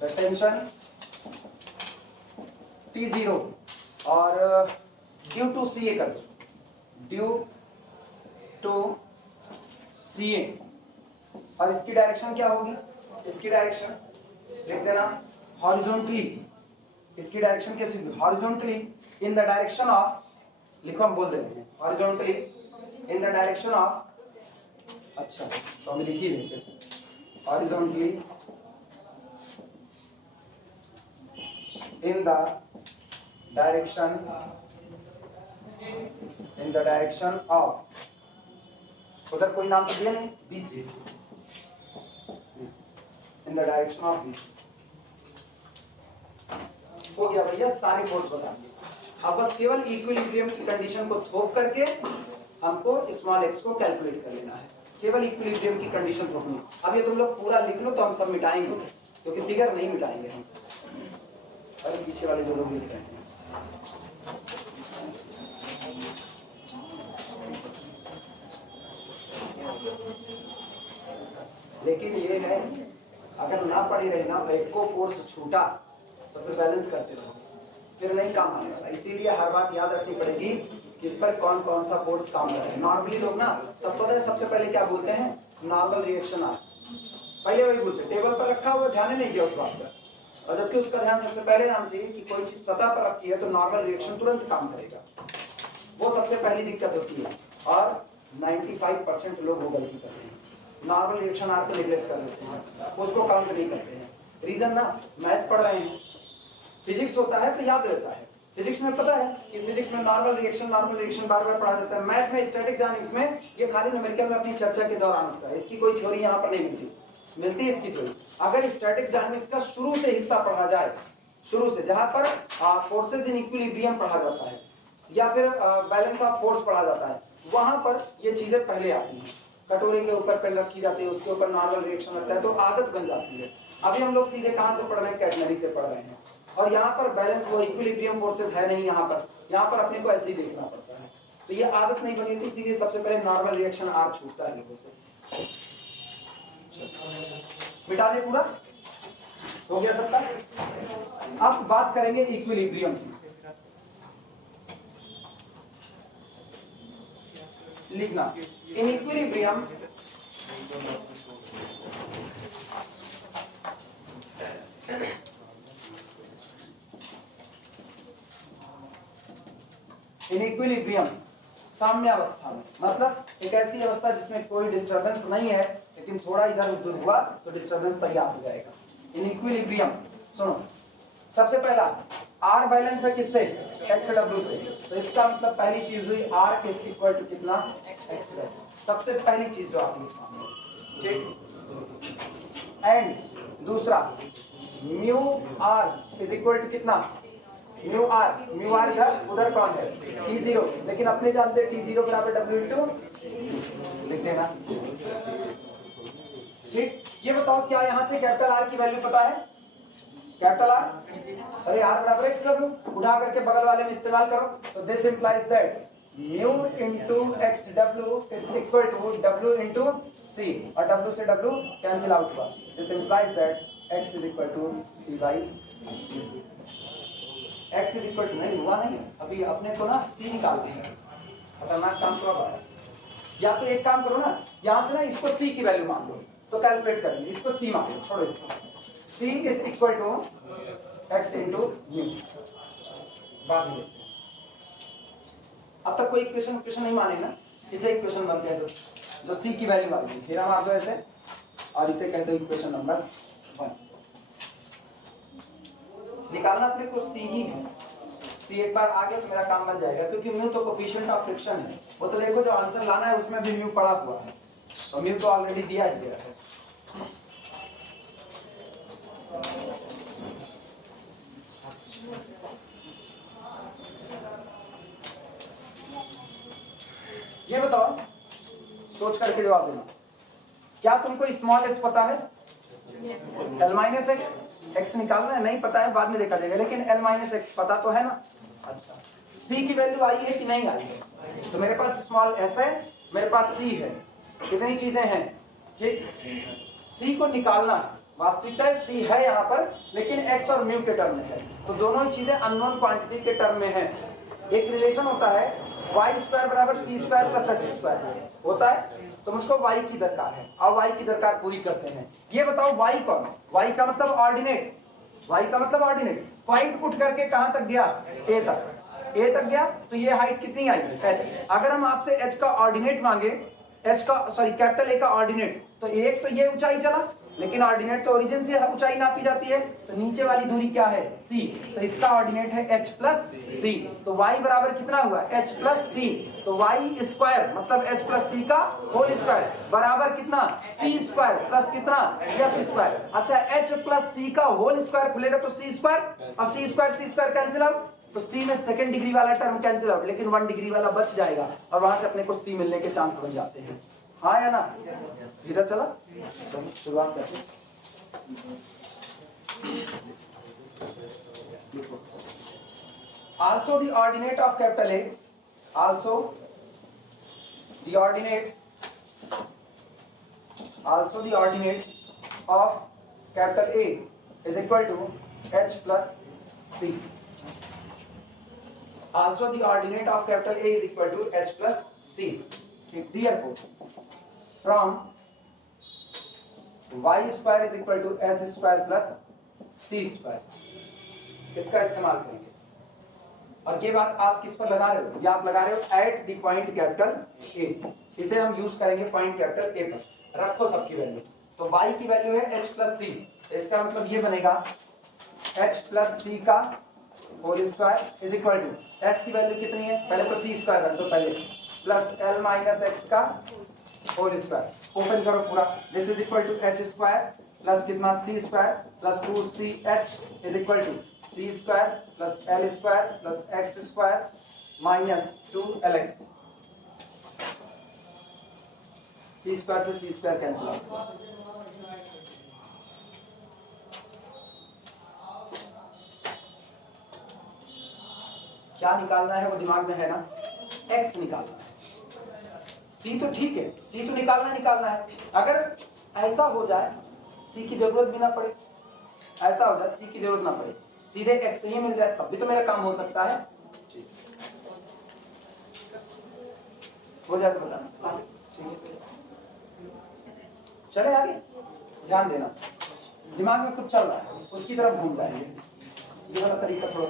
the tension T0 और ड्यू टू CA कर दो, ड्यू टू CA, और इसकी डायरेक्शन क्या होगी, इसकी डायरेक्शन लिख देना हॉरिजॉन्टली। इसकी डायरेक्शन कैसी होगी, horizontally in the direction of, लिखो हम बोल देते हैं horizontally in the direction of, अच्छा तो हम लिख ही देते, horizontally in the direction of, उधर कोई नाम तो दिया नहीं, BC, in the direction of BC। हो गया भैया, सारे फोर्स बता दिए। अब बस केवल इक्विलिब्रियम की कंडीशन को थोप करके हमको स्मॉल x को कैलकुलेट कर लेना है, केवल इक्विलिब्रियम की कंडीशन थोपनी। अब ये तुम लोग पूरा लिख लो तो हम सब मिटाएंगे, क्योंकि फिगर नहीं मिटाएंगे हम, अरे पीछे वाले जो लोग लिख रहे हैं। लेकिन ये है, अगर ना पड़ी रही ना तो एक को फोर्स छूटा तो फिर बैलेंस करते रहो, फिर नहीं काम आने वाला। इसीलिए हर बात याद रखनी पड़ेगी कि इस पर कौन कौन सा फोर्स काम कर रहा है। नॉर्मली लोग ना सबसे पहले क्या बोलते हैं, नॉर्मल रिएक्शन आ, पहले वही बोलते, टेबल पर रखा हुआ ध्यान नहीं दिया उस बात पर, और जबकि उसका ध्यान सबसे पहले आना चाहिए कि कोई चीज सतह पर रखी है तो नॉर्मल रिएक्शन तुरंत काम करेगा, वो सबसे पहली दिक्कत होती है। और 95% लोग वो गलती करते हैं, नॉर्मल रिएक्शन आर को नेग्लेक्ट कर लेते हैं, उसको काउंट नहीं करते हैं। रीजन ना, मैथ पढ़ रहे हैं, फिजिक्स होता है तो याद रहता है, फिजिक्स में पता है कि फिजिक्स में नॉर्मल रिएक्शन बार बार पढ़ा जाता है। मैथ में, स्टैटिक डायनामिक्स में ये खाली न्यूमेरिकल में अपनी चर्चा के दौरान होता है, इसकी कोई थ्योरी यहाँ पर नहीं मिलती है इसकी थ्योरी। अगर स्टैटिक डायनामिक्स का शुरू से हिस्सा पढ़ा जाए, शुरू से, जहाँ पर फोर्सेज इन इक्विलिब्रियम पढ़ा जाता है या फिर बैलेंस ऑफ फोर्स पढ़ा जाता है, वहां पर ये चीजें पहले आती हैं। कटोरे के ऊपर पेन रखी जाती है, उसके ऊपर नॉर्मल रिएक्शन लगता है, तो आदत बन जाती है। अभी हम लोग सीधे कहाँ से पढ़ रहे हैं, कैटेनरी से पढ़ रहे हैं, और यहाँ पर बैलेंस वो इक्विलिब्रियम फोर्सेस है नहीं, यहाँ पर अपने को ऐसे ही देखना पड़ता है। तो ये आदत नहीं बनी थी, इसीलिए सबसे पहले नॉर्मल रिएक्शन आर छूटता है लोगों से। मिटा दे पूरा, हो गया सबका। अब बात करेंगे इक्विलिब्रियम की। लिखना, इन इक्विलिब्रियम इन इक्विलिब्रियम, साम्यावस्था में, मतलब एक ऐसी अवस्था जिसमें कोई डिस्टर्बेंस नहीं है लेकिन थोड़ा इधर उधर हुआ तो डिस्टर्बेंस तैयार हो जाएगा। इन इक्विलिब्रियम, सुनो सबसे पहला आर बैलेंस है किससे, एक्स डब्ल्यू से, तो इसका मतलब पहली चीज हुई आर इज इक्वल टू कितना, एक्स डब्ल्यू, सबसे पहली चीज जो आती है सामने, ठीक। एंड दूसरा mu r is equal to कितना, म्यू आर इधर, उधर कौन है T0, लेकिन अपने जानते हैं T0 बराबर W इंटू, लिख देना, ठीक। ये बताओ क्या यहाँ से कैपिटल आर की वैल्यू पता है, कैपिटल आर, अरे आर बराबर एक्स डब्ल्यू, उठा करके बगल वाले में इस्तेमाल करो, तो this implies that mu into X W is equal to W into C, और डब्ल्यू से डब्ल्यू कैंसिल आउट हुआ, this implies that X is equal to C by, X is equal to नहीं हुआ नहीं, अभी अपने को ना सी निकालते हैं, खतरनाक काम तो अब आया। या तो एक काम करो ना, यहाँ से ना इसको सी की वैल्यू मान लो, तो कैलकुलेट कर लो, इसको सी मान लो, छोड़ो इसको, C is equal to X into mu, बाद में अब तक कोई इक्वेशन नहीं माने ना, इसे इक्वेशन बन कह दो जो सी की वैल्यू आ गई, फिर हम आप दो ऐसे, और इसे कहते हैं इक्वेशन नंबर 1। निकालना अपने को सी ही है, सी एक बार आ गया तो मेरा काम बन जाएगा, क्योंकि म्यू तो कोफिशिएंट ऑफ फ्रिक्शन है, वो तो देखो जो आंसर लाना है उसमें भी म्यू पड़ा हुआ है, और म्यू तो ऑलरेडी दिया ही गया है। ये बताओ, सोच करके जवाब देना, क्या तुमको स्मॉल एस पता है, एल माइनस एक्स, एक्स निकालना है, नहीं पता है बाद में देखा जाएगा, लेकिन एल माइनस एक्स पता तो है ना। अच्छा, सी की वैल्यू आई है कि नहीं आई है, तो मेरे पास स्मॉल एस है, मेरे पास सी है, कितनी चीजें हैं, ठीक। सी को निकालना है, वास्तविकता सी है यहाँ पर, लेकिन एक्स और म्यू के टर्म में है, तो दोनों ही चीजें अननोन क्वांटिटी के टर्म में है। एक रिलेशन होता है वाई स्क्वायर बराबर सी स्क्वायर प्लस एस स्क्वायर होता है, तो मुझको वाई की दरकार है, और वाई की दरकार पूरी करते हैं। ये बताओ वाई कौन, वाई का मतलब ऑर्डिनेट, वाई का मतलब ऑर्डिनेट, पॉइंट उठ करके कहां तक गया, ए तक, ए तक गया, तो ये हाइट कितनी आई, एच। अगर हम आपसे एच का ऑर्डिनेट मांगे, एच का सॉरी कैपिटल ए का ऑर्डिनेट, तो एक तो ये ऊंचाई चला, लेकिन ऑर्डिनेट तो ओरिजिन से ऊंचाई नापी जाती है, तो नीचे वाली दूरी क्या है, सी, तो इसका ऑर्डिनेट है h प्लस सी, तो y बराबर कितना हुआ, h प्लस सी, तो y स्क्वायर मतलब h प्लस सी का होल स्क्वायर बराबर कितना, c स्क्वायर प्लस कितना, s स्क्वायर। अच्छा, h प्लस सी का होल स्क्वायर खुलेगा तो c स्क्वायर, और c स्क्वायर कैंसिल आउट, तो c में सेकंड डिग्री वाला टर्म कैंसिल आउट, लेकिन 1 डिग्री वाला बच जाएगा, और वहां से अपने को c मिलने के चांस बन जाते हैं, हाँ या ना। इधर चला, चलो शुरुआत करते हैं। Also the ordinate of capital A, also the ordinate of capital A is equal to H plus C. Also the ordinate of capital A is equal to H plus C. Therefore, from y square is equal to s square plus c square, इसका इस्तेमाल करेंगे। और ये बात आप किस पर लगा रहे हो, ये आप लगा रहे हो at the point capital A, इसे हम यूज करेंगे पॉइंट कैपिटल ए पर। रखो सबकी वैल्यू, तो y की वैल्यू है h प्लस सी, इसका मतलब ये बनेगा h प्लस सी का whole square is equal to s की वैल्यू कितनी है, पहले तो c स्क्वायर रख दो पहले, प्लस l माइनस एक्स का होल स्क्वायर, ओपन करो पूरा, this is equal to h square plus कितना c square plus 2ch is equal to c square plus l square plus x square minus 2lx, c square से c square cancel out. क्या निकालना है वो दिमाग में है ना, x निकालना है, c तो ठीक है, c तो निकालना है। अगर ऐसा हो जाए c की जरूरत भी ना पड़े, ऐसा हो जाए c की जरूरत ना पड़े, सीधे x ही मिल जाए, तब भी तो मेरा काम हो सकता है, हो जाए तो बताना। ठीक है, चले आगे, ध्यान देना, दिमाग में कुछ चल रहा है उसकी तरफ घूम जाएंगे, ये वाला तरीका थोड़ा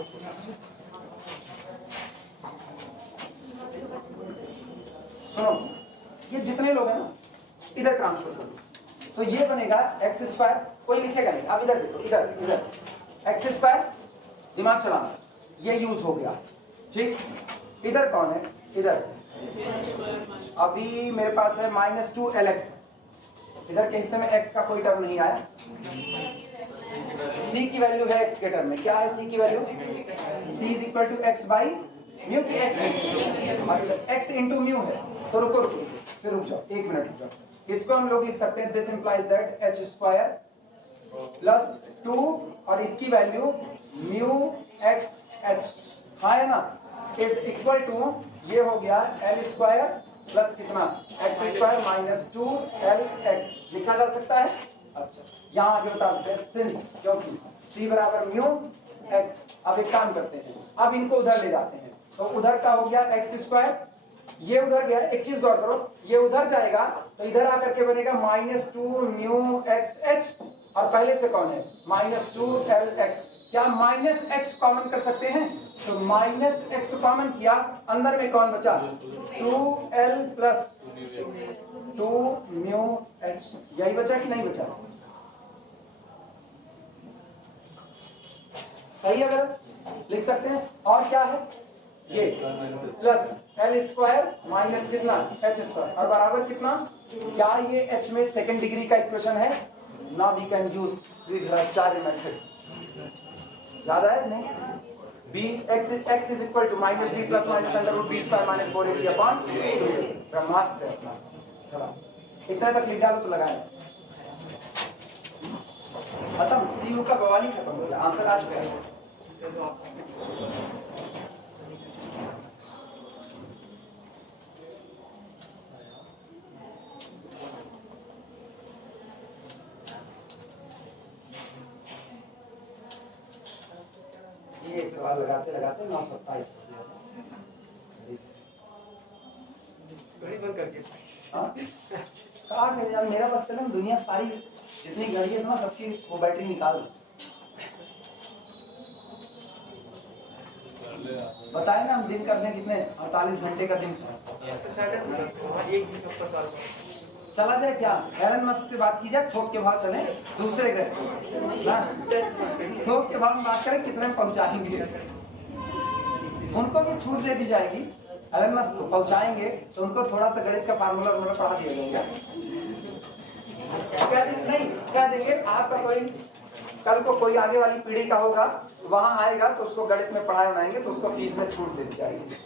सुनो, ये जितने लोग हैं ना इधर ट्रांसफर कर दो, तो ये बनेगा एक्स स्क्वायर, कोई लिखेगा नहीं, आप इधर देखो, इधर इधर एक्स स्क्वायर, दिमाग चलाना, ये यूज हो गया, ठीक। इधर कौन है, इधर अभी मेरे पास है -2lx, इधर के हिस्से में x का कोई टर्म नहीं आया, c की वैल्यू है x के टर्म में, क्या है c की value, c is equal to x by mu की x, अच्छा x इंटू म्यू है, तो रुको रुको फिर रुक जाओ, एक मिनट रुक जाओ, इसको हम लोग लिख सकते हैं this implies that h square plus 2 और इसकी वैल्यू म्यू x h, हाँ है ना, इज इक्वल टू ये हो गया l स्क्वायर प्लस कितना x स्क्वायर माइनस 2lx लिखा जा सकता है। अच्छा यहाँ आगे बता देते हैं सिंस, क्योंकि c बराबर म्यू x। अब एक काम करते हैं, अब इनको उधर ले जाते हैं, तो उधर का हो गया x स्क्वायर, ये उधर गया, एक चीज गौर करो, ये उधर जाएगा तो इधर आकर के बनेगा -2 म्यू x h, और पहले से कौन है -2lx, क्या -x कॉमन कर सकते हैं, तो -x कॉमन किया, अंदर में कौन बचा 2l प्लस 2 म्यू h, यही बचा कि नहीं बचा, सही है गलत लिख सकते हैं। और क्या है ये प्लस l स्क्वायर माइनस कितना h स्क्वायर, और बराबर कितना, क्या ये h में सेकंड डिग्री का इक्वेशन है, now we can use Sridharacharya method, याद है नहीं, b x is equal to -b plus minus under root b square minus 4ac upon ब्रह्मास्त्र है अपना, चलो इतना तक लिख डालो तो लगाए खत्म, सी का बवाल ही खत्म हो गया, आंसर आ चुका है। ये एक सवाल लगाते लगाते 927 कहा मेरा बस चले, दुनिया सारी जितनी घड़ी है ना सबकी वो बैटरी निकाल, बताए ना हम दिन करते हैं कितने 48 घंटे का दिन, चला जाए क्या, एलन मस्क से बात की जाए, थोक के भाव चले दूसरे ग्रह, थोक के भाव में बात करें कितने में पहुंचाएंगे, उनको भी छूट दे दी जाएगी, एलन मस्क को पहुंचाएंगे तो उनको थोड़ा सा गणित का फार्मूला पढ़ा दिया जाएगा, नहीं क्या देंगे, आपका कोई कल को कोई आगे वाली पीढ़ी का होगा वहां आएगा तो उसको गणित में पढ़ाए बनाएंगे तो उसको फीस में छूट दे दी जाएगी।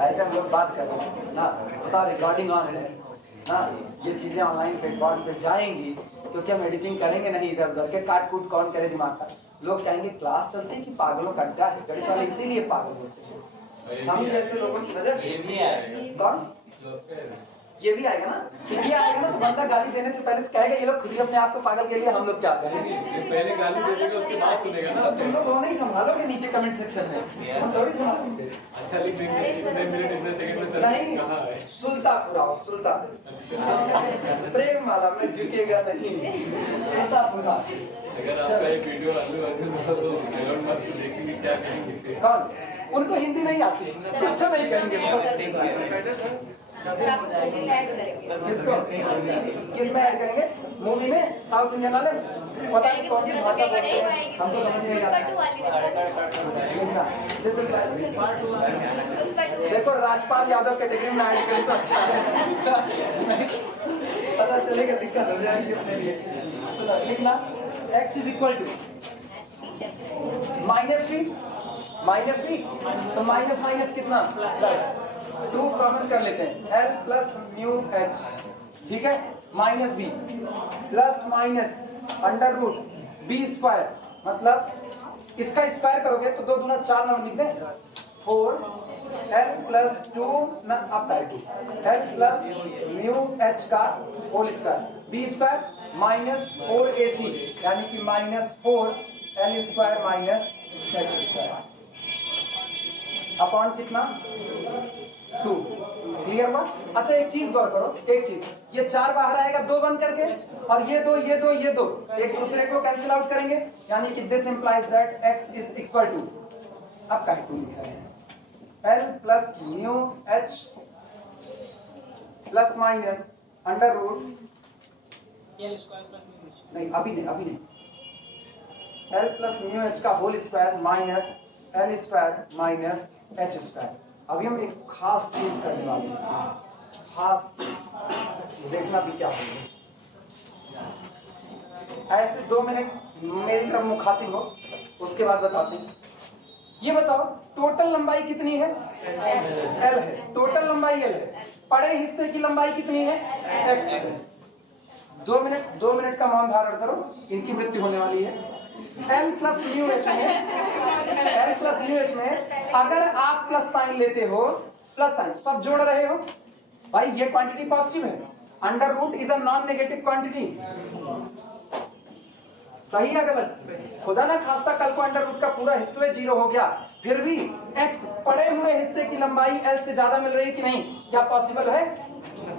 ऐसे हम लोग बात कर रहे हैं ना, बता रिकॉर्डिंग ऑन है ना, ये चीजें ऑनलाइन प्लेटफॉर्म पे जाएंगी क्योंकि हम एडिटिंग करेंगे नहीं, इधर उधर के काट कूट कौन करे दिमाग का, लोग कहेंगे क्लास चलती है कि पागलों का अड्डा है, गणित वाले इसीलिए पागल होते हैं, हम जैसे लोगों की वजह से। कौन ये भी आएगा ना, ये आएगा ना तो बंदा गाली देने से पहले कहेगा ये लोग खुद ही अपने आप को पागल के लिए, हम लोग क्या करें, पहले गाली दे देगा उसके बाद सुनेगा ना, तो तुम लोग नहीं संभालोगे नीचे कमेंट सेक्शन में, हम थोड़ी संभालेंगे। अच्छा लिख देंगे कितने मिनट इतने सेकंड में सर नहीं कहां है, सुल्तापुरा सुल्ता प्रेम माला में झुकेगा नहीं, सुल्तापुरा। अगर आपका एक वीडियो अल्लू अर्जुन वाला तो एलन मस्क देखेंगे क्या कहेंगे, कौन, उनको हिंदी नहीं आती, अच्छा नहीं कहेंगे, किसको किस में ऐड करेंगे, मूवी में साउथ इंडियन वाले पता नहीं कौन सी भाषा बोलते हैं, हमको समझ नहीं आता। देखो राजपाल यादव कैटेगरी में ऐड करें तो अच्छा है, पता चलेगा दिक्कत हो जाएगी अपने लिए। सुनो लिखना x is equal to -b तो माइनस माइनस कितना प्लस 2 कॉमन कर लेते हैं l प्लस म्यू h, ठीक है, -b plus minus under root b square, मतलब इसका स्क्वायर करोगे तो 2 दूना 4 नंबर निकले 4 l प्लस 2 न अब 2 l प्लस म्यू h का whole square b square minus 4ac यानी कि -4 l square minus h square upon कितना 2। क्लियर हुआ? अच्छा एक चीज गौर करो, एक चीज, ये 4 बाहर आएगा 2 बन करके, और ये 2 ये 2 ये 2 एक दूसरे को कैंसिल आउट करेंगे, यानी कि this implies that x is equal to, अब का 2 लिख रहे हैं, l plus mu h plus minus under root, नहीं अभी नहीं, l प्लस म्यू h का whole square minus l square minus h square. अभी हम एक खास चीज करने वाले हैं, खास चीज देखना भी क्या होगा। ऐसे 2 मिनट मेरी तरफ मुखातिब हो, उसके बाद बताते हैं। ये बताओ टोटल लंबाई कितनी है? l है, टोटल लंबाई l है, पड़े हिस्से की लंबाई कितनी है? x है। 2 मिनट का मौन धारण करो, इनकी मृत्यु होने वाली है। l प्लस म्यू एच में अगर आप प्लस साइन लेते हो, प्लस साइन सब जोड़ रहे हो भाई, ये क्वांटिटी पॉजिटिव है, under root is a non negative quantity, सही है गलत? खुदा ना खास्ता कल को अंडर रूट का पूरा हिस्सा 0 हो गया, फिर भी x पड़े हुए हिस्से की लंबाई l से ज्यादा मिल रही है कि नहीं? क्या पॉसिबल है?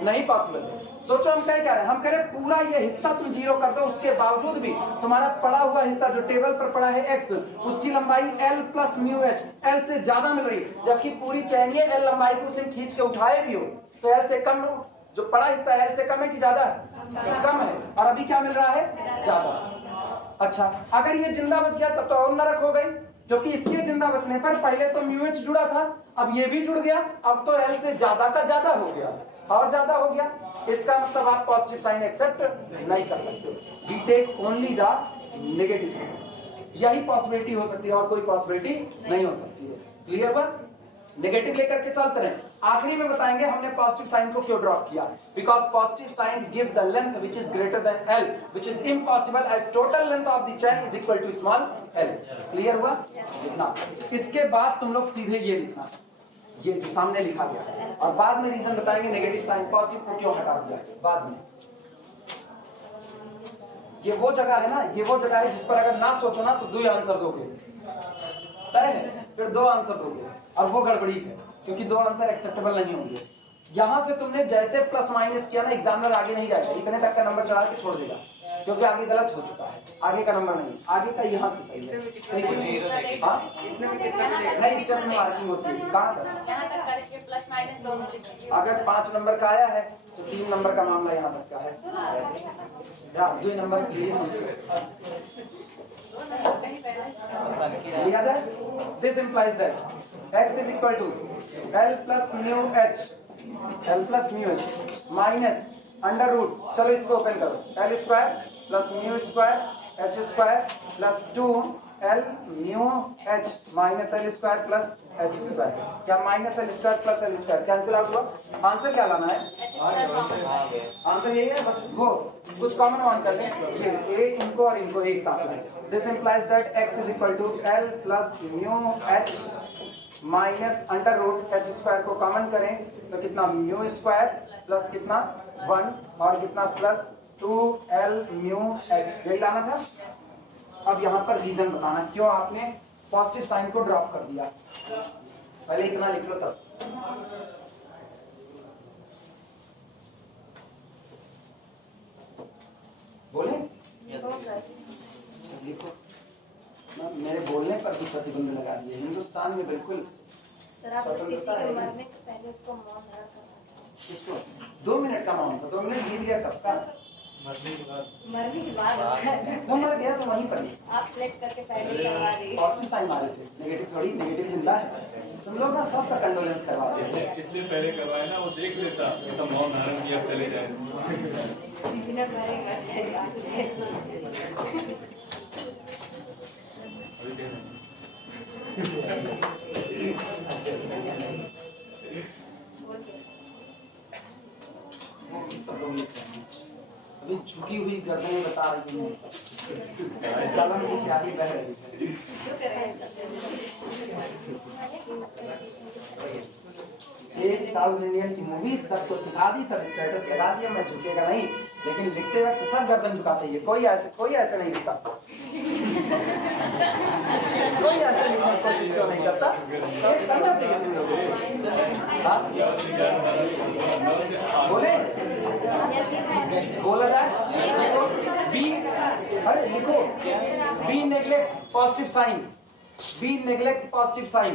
नहीं पॉसिबल। सोचो हम क्या कह रहे हैं, हम कह रहे हैं पूरा ये हिस्सा तुम 0 कर दो, उसके बावजूद भी तुम्हारा पड़ा हुआ हिस्सा जो टेबल पर पड़ा है x, उसकी लंबाई l plus mu h l से ज्यादा मिल रही है, जबकि पूरी चैन ये l लंबाई को उसे खींच के उठाए भी हो तो l से कम, जो पड़ा हिस्सा l से कम है कि ज्यादा है? कम है, और अभी क्या मिल रहा है? ज्यादा। अच्छा अगर ये जिंदा बच गया तब तो और नरक हो गई, क्योंकि इसके जिंदा बचने पर पहले तो म्यू एच जुड़ा था, अब ये भी जुड़ गया, अब तो एल से ज्यादा का ज्यादा हो गया और ज्यादा हो गया, इसका मतलब आप पॉजिटिव साइन एक्सेप्ट नहीं कर सकते। We take only the negative, यही पॉसिबिलिटी हो सकती है और कोई पॉसिबिलिटी नहीं हो सकती है। क्लियर हुआ? नेगेटिव लेकर के सॉल्व करें। आखिरी में बताएंगे हमने पॉजिटिव साइन को क्यों ड्रॉप किया, because positive sign give the length which is greater than l, which is impossible as total length of the chain is equal to small l। Clear हुआ? लिखना, इसके बाद तुम लोग सीधे ये लिखना, ये जो सामने लिखा गया है, और बाद में रीजन बताएंगे नेगेटिव साइन पॉजिटिव को क्यों हटा दिया बाद में। ये वो जगह है ना, ये वो जगह है जिस पर अगर ना सोचो ना तो 2 आंसर दोगे, तय है, फिर 2 आंसर दोगे, और वो गड़बड़ी है क्योंकि 2 आंसर एक्सेप्टेबल नहीं होंगे। यहां से तुमने जैसे प्लस माइनस किया ना, एग्जामिनर आगे नहीं जाएगा, इतने तक का नंबर चढ़ा के छोड़ देगा, क्योंकि आगे गलत हो चुका है, आगे का नंबर नहीं, आगे का यहाँ से सही है। नहीं स्टेप में मार्किंग होती है, कहाँ तक? अगर 5 नंबर का आया है तो 3 नंबर का मामला यहाँ तक का है, 2 नंबर प्लीज लिया जाए। This implies that x is equal to l plus mu H minus under root, चलो इसको ओपन करो, l square plus mu square h square plus 2l mu h minus l square plus h square. क्या minus l square plus l square cancel out हुआ? Answer क्या लाना है? Answer यही है, बस वो कुछ कॉमन मान कर लें, ये इनको और इनको एक साथ लाएं। This implies that x is equal to l plus mu h minus under root h square को कॉमन करें तो कितना म्यू स्क्वायर प्लस कितना 1 और कितना प्लस 2l म्यू h, यही लाना था। अब यहाँ पर रीजन बताना क्यों आपने पॉजिटिव साइन को ड्रॉप कर दिया, पहले इतना लिख लो तब। बोले लिखो, मेरे बोलने पर भी प्रतिबंध लगा दिए। हिंदुस्तान में बिल्कुल स्वतंत्रता है। किसको 2 मिनट का मौन था, 2 मिनट बीत गया कब का? मरने के बाद वो मर गया तो वहीं पर आप प्लेट करके पहले करवा रही पॉजिटिव साइन मारे थे, नेगेटिव थोड़ी, नेगेटिव जिंदा है। तुम लोग ना सबका कंडोलेंस करवा रहे हैं, इसलिए पहले करवाए ना, वो देख लेता कि सब मौन धारण किया चले जाए। बिना पहले कर जाएगा। सब लोग लिख रहे हैं। अभी झुकी हुई गर्दनें बता रही हैं, कलम की स्याही बह रही है। एक साउथ इंडियन की मूवी सबको सिखा दी, सब स्टेटस लगा दिया, मैं झुकेगा नहीं, लेकिन लिखते वक्त सब गर्दन झुकाते हैं, कोई ऐसे नहीं लिखता। कोई ऐसा लिखने की कोशिश क्यों नहीं करता? ये करना चाहिए तुम लोगों को। हाँ? बोले बोला जाए बी, अरे लिखो be neglect positive sign, be neglect positive sign.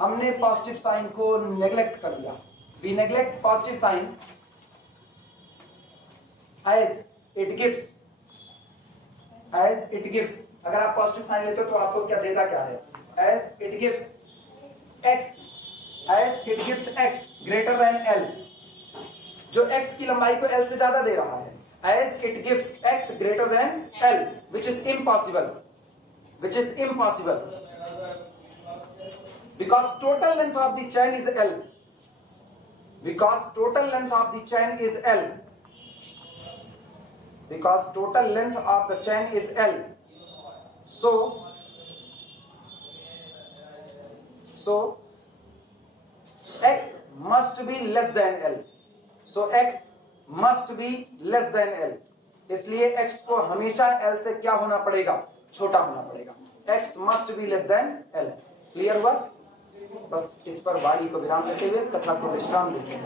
हमने पॉजिटिव साइन को नेग्लेक्ट कर दिया। Be neglect positive sign as it gives, as it gives. अगर आप पॉजिटिव साइन लेते हो तो आपको क्या देता क्या है? As it gives x, as it gives x greater than l, जो x की लंबाई को l से ज्यादा दे रहा है। As it gives x greater than l, which is impossible, which is impossible, because total length of the chain is l, because total length of the chain is l, because total length of the chain is L. So x must be less than L. So x must be less than L. इसलिए x को हमेशा L से क्या होना पड़ेगा? छोटा होना पड़ेगा। x must be less than L. Clear हुआ? बस इस पर वाणी को विराम देते हुए कथा को विश्राम देते हैं।